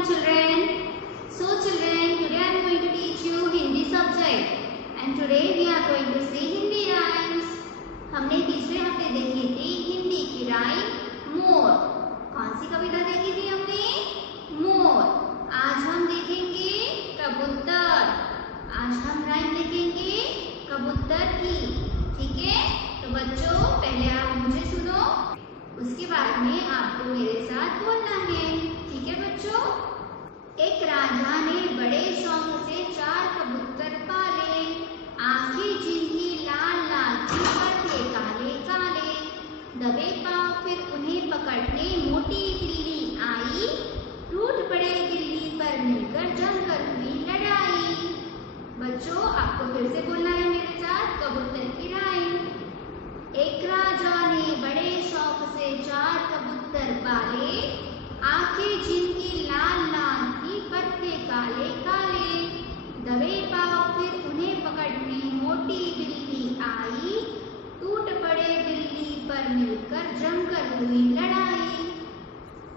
morning children. So children, today I am going to teach you Hindi subject and today we are going to see Hindi rhymes. हमने पिछले हफ्ते देखी थी हिंदी की rhyme मोर। कौन सी कविता देखी थी हमने? मोर। आज हम देखेंगे कबूतर। आज हम राइम देखेंगे कबूतर की। ठीक है? तो बच्चों पहले आप मुझे सुनो, उसके बाद में आपको मेरे साथ बोलना है। ठीक है बच्चों? एक राजा ने बड़े शौक से 4 कबूतर पाले। आंखें जिनकी लाल लाल थी, पंखे काले काले। दबे पांव फिर उन्हें पकड़ने मोटी बिल्ली आई। टूट पड़े दिल्ली पर मिलकर जमकर हुई लड़ाई। बच्चों आपको फिर से बोलना है मेरे साथ कबूतर की राइम। एक राजा ने बड़े शौक से 4 कबूतर पाले। आंखें जिनकी लाल लाल थी, पत्ते काले काले। दबे पांव फिर उन्हें पकड़ने मोटी बिल्ली आई। टूट पड़े बिल्ली पर मिलकर जमकर हुई लड़ाई।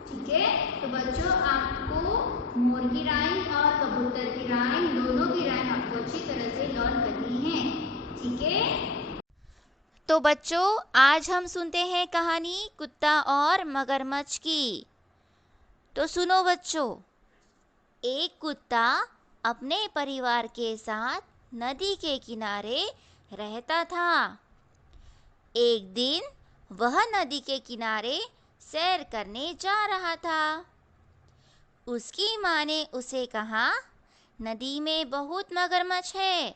ठीक है? तो बच्चों आपको मोर की राइम और कबूतर की राइम, दोनों की राइम आपको अच्छी तरह से लर्न करनी है। ठीक है? तो बच्चों आज हम सुनते हैं कहानी कुत्ता और मगरमच्छ की। तो सुनो बच्चों, एक कुत्ता अपने परिवार के साथ नदी के किनारे रहता था। एक दिन वह नदी के किनारे सैर करने जा रहा था। उसकी माँ ने उसे कहा, नदी में बहुत मगरमच्छ है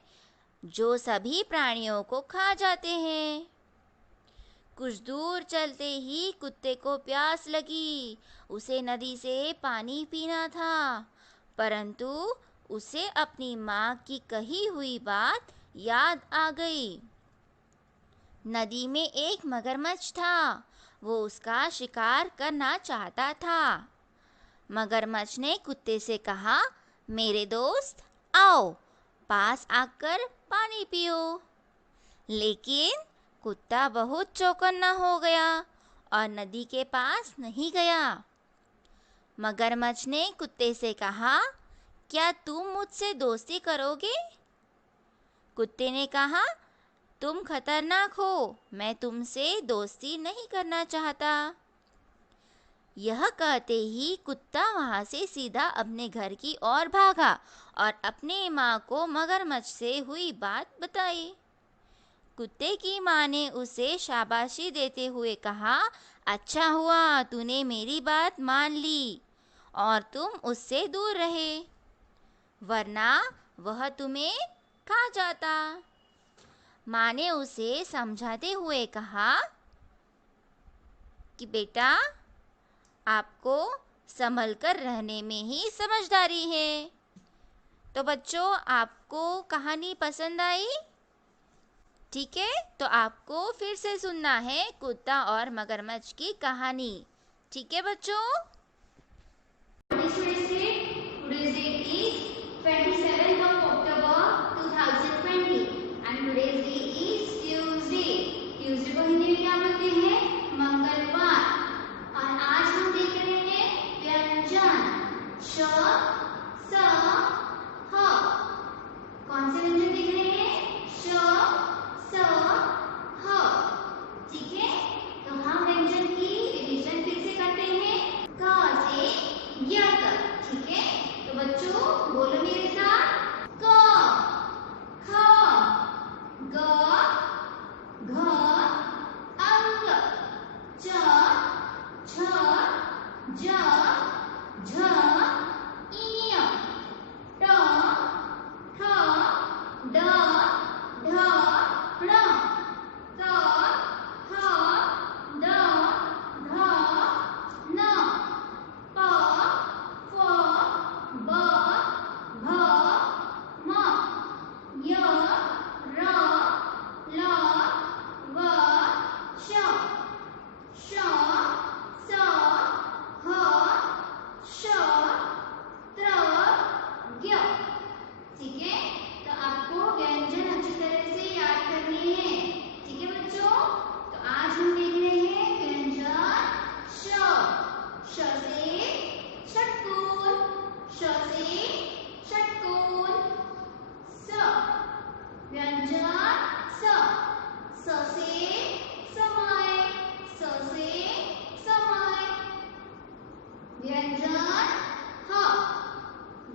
जो सभी प्राणियों को खा जाते हैं। कुछ दूर चलते ही कुत्ते को प्यास लगी। उसे नदी से पानी पीना था, परंतु उसे अपनी माँ की कही हुई बात याद आ गई। नदी में एक मगरमच्छ था, वो उसका शिकार करना चाहता था। मगरमच्छ ने कुत्ते से कहा, मेरे दोस्त आओ, पास आकर पानी पियो। लेकिन कुत्ता बहुत चौकन्ना हो गया और नदी के पास नहीं गया। मगरमच्छ ने कुत्ते से कहा, क्या तुम मुझसे दोस्ती करोगे? कुत्ते ने कहा, तुम खतरनाक हो, मैं तुमसे दोस्ती नहीं करना चाहता। यह कहते ही कुत्ता वहां से सीधा अपने घर की ओर भागा और अपनी माँ को मगरमच्छ से हुई बात बताई। कुत्ते की माँ ने उसे शाबाशी देते हुए कहा, अच्छा हुआ तूने मेरी बात मान ली और तुम उससे दूर रहे, वरना वह तुम्हें खा जाता। माँ ने उसे समझाते हुए कहा कि बेटा, आपको संभल कर रहने में ही समझदारी है। तो बच्चों आपको कहानी पसंद आई? ठीक है, तो आपको फिर से सुनना है कुत्ता और मगरमच्छ की कहानी। ठीक है बच्चों? Today's date is 27th of October 2020 and today's day is Tuesday. Tuesday को हिंदी में क्या बोलते हैं? मंगलवार। और आज हम देख रहे हैं व्यंजन श, स, ह। कौन से व्यंजन देख रहे हैं? श, स, ह। ठीक है? तो हम व्यंजन की रिवीजन फिर से करते हैं क से य तक। ठीक है? तो बच्चों बोलो मेरे साथ, क, ख, ग, घ, अंग, च, छ, ज, झ, इय, ट, ठ, ड, ढ, ण, त, थ, द, ध, न, प, फ, ब, भ, म, य, र, ल, व, श, श, स, ह, श,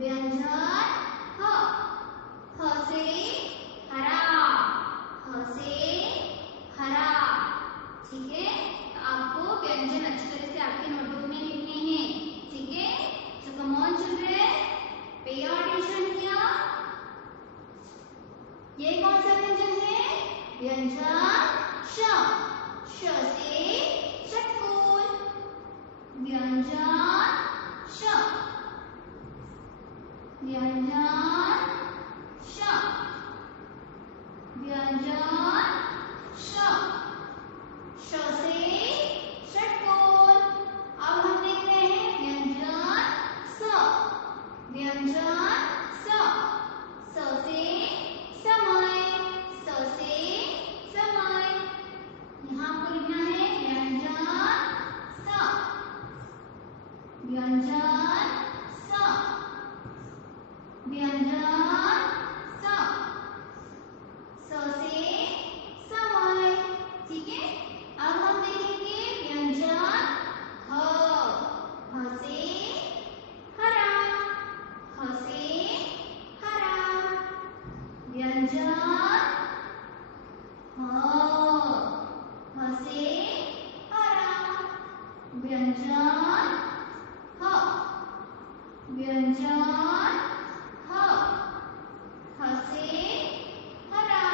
व्यंजन ह, ह से हरा, ह से हरा। ठीक है, तो आपको व्यंजन अच्छी तरह से आपके नोटबुक में लिखने हैं। ठीक है, सो कम ऑन चिल्ड्रन, पे योर अटेंशन हियर। ये कौन सा व्यंजन है? व्यंजन श, श से षटकोण, व्यंजन श, व्यंजन श, व्यंजन श, श से षटकोण। अब हम देख रहे हैं व्यंजन स, व्यंजन स, स से समय, स से समय। यहाँ आपको लिखना है व्यंजन स, व्यंजन स, व्यंजन स, स से समय। ठीक है, अब हम देखेंगे व्यंजन ह, ह से हरा, ह से हरा, व्यंजन ह, ह से हरा, व्यंजन ह, व्यंजन ह, ह से हरा।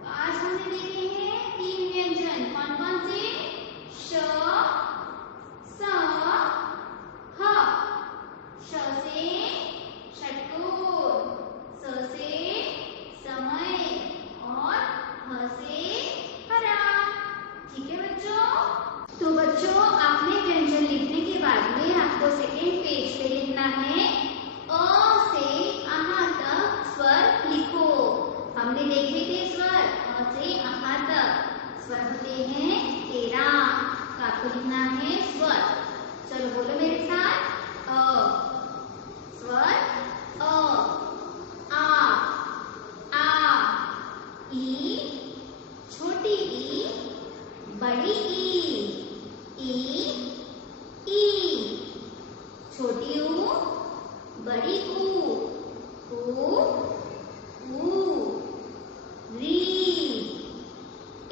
तो आज हमने देखे हैं 3 व्यंजन, कौन कौन से? श, स, ह। श से षटकोण, स से समय और ह से हरा। ठीक है बच्चों? तो बच्चों, आपने व्यंजन लिखने के बाद में आपको सेकेंड पेज पे लिखना है अ से अहा तक स्वर लिखो। हमने देखे थे स्वर अ से अहा तक। स्वर होते हैं 13, तो आपको लिखना है स्वर। चलो बोलो मेरे साथ, अ, स्वर अ, आ, ई, छोटी ई, बड़ी ई, छोटी ऊ, बड़ी ऊ, री,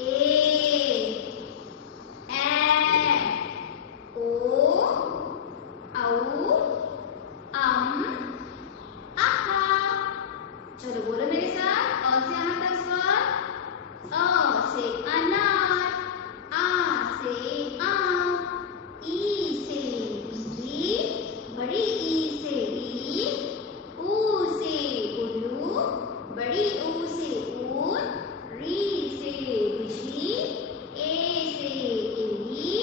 ए, ओ, औ, आहा। चलो बोलो मेरे साथ, अ से यहाँ तक स्वर। अ से अनार, आ से आम, ई से इमली, बड़ी ई से ई, ऊ से उल्लू, बड़ी ऊ से ऊन, री से ऋषि, ए से एरी,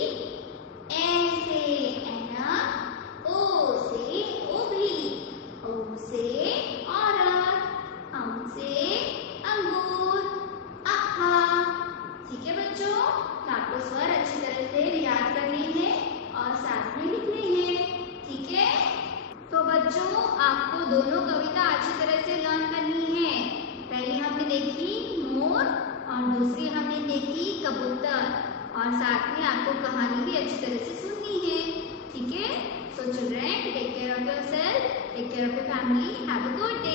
ए से ऐनक, ओ से ओभी, औ से औरत, अम से अंगूर, आहा। ठीक है बच्चों, तो आपको स्वर अच्छी तरह से याद करने हैं और साथ में लिखने हैं। ठीक है, तो बच्चों आपको दोनों कविता अच्छी तरह से लर्न करनी है। पहले हमने देखी मोर और दूसरी हमने देखी कबूतर, और साथ में आपको कहानी भी अच्छी तरह से सुननी है। ठीक है, so children, take care of yourself, take care of your family, have a good day.